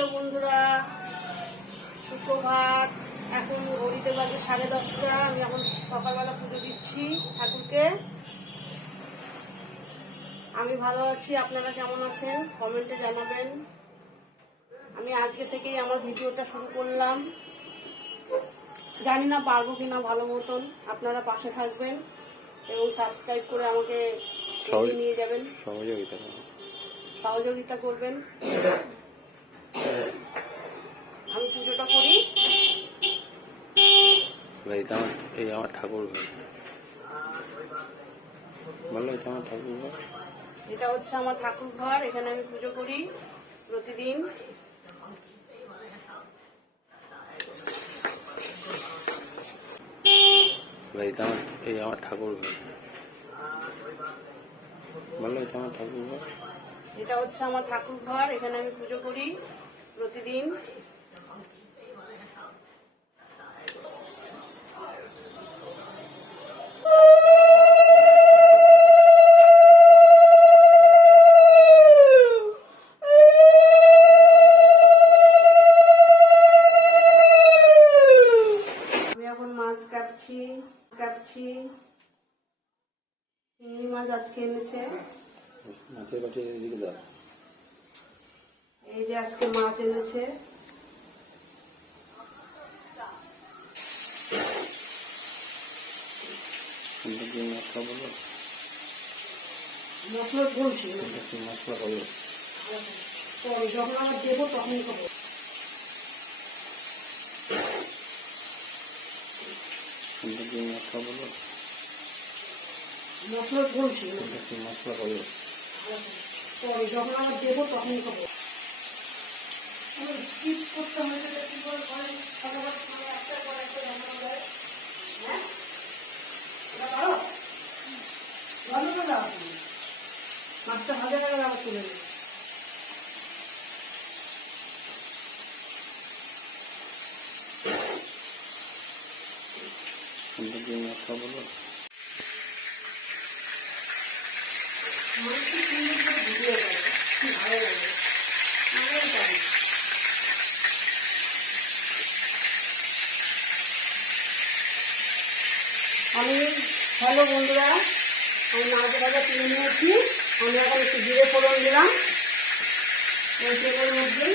Hello বন্ধুরা, সুপ্রভাত। এখন ঘড়িতে বাজে 10:30। আমি এখন সকালবেলা পুজো দিচ্ছি ঠাকুরকে। আমি ভালো আছি, আপনারা কেমন আছেন কমেন্টে জানাবেন। আমি আজকে থেকেই আমার ভিডিওটা শুরু করলাম, জানি না পারবো কিনা ভালো মতন। আপনারা পাশে থাকবেন এবং সাবস্ক্রাইব করে আমাকে নিয়ে যাবেন, সহযোগিতা করবেন। আমি পুজোটা করি। এই আমার ঠাকুর ঘর বললো, এটা আমার ঠাকুর ঘর। এটা হচ্ছে আমার ঠাকুর ঘর, এখানে আমি পুজো করি প্রতিদিন। এই আমার ঠাকুর ঘর বললো, এটা আমার ঠাকুর ঘর। এটা হচ্ছে আমার ঠাকুর ঘর, এখানে আমি পুজো করি প্রতিদিন। আমি এখন মাছ কাটছি। চিংড়ি মাছ আজকে এনেছে। মাছের বাটি এদিকে দাও। এই যে আজকে মাছ এনেছে। মশলা বলো, মশলা বলছি মশলা বলো। যখন আমরা দেবো তখনই খাবো। মশলা বলো, মশলা বলছি মশলা বলো। যখন আমরা দেবো তখনই খাবো। স্কিপ করতে হয়, কি করে ঘরে একটার পর একটা রান্না যায়। হ্যাঁ, এটা পারো ভালো করে মাছটা ভাজা করে আবার তুলে নেবে। মশলা বলো। হ্যালো বন্ধুরা, আমি মাছ ভাজা তুলে নিয়েছি। আমি এখন একটু জিরে ফোড়ন দিলাম। ওই তেলের মধ্যেই,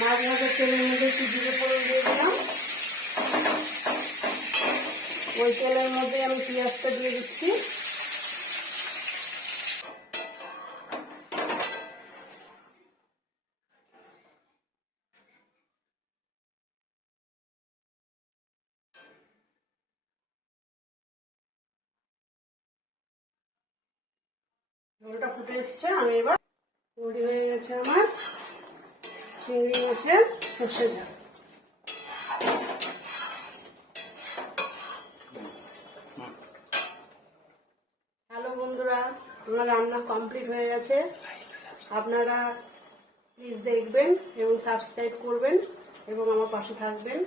মাছ ভাজার তেলের মধ্যে একটু জিরে ফোড়ন দিয়ে দিলাম। ওই তেলের মধ্যে আমি পেঁয়াজটা দিয়ে দিচ্ছি। ঝোলটা ফুটে এসছে, আমি এবার তৈরি হয়ে গেছে আমার চিংড়ি মাছের সর্ষে ঝাল। হ্যালো বন্ধুরা, আমার রান্না কমপ্লিট হয়ে গেছে। আপনারা প্লিজ দেখবেন এবং সাবস্ক্রাইব করবেন এবং আমার পাশে থাকবেন।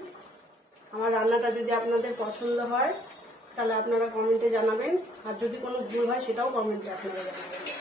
আমার রান্নাটা যদি আপনাদের পছন্দ হয় তাহলে আপনারা কমেন্টে জানাবেন, আর যদি কোনো ভুল হয় সেটাও কমেন্টে আপনারা জানাবেন।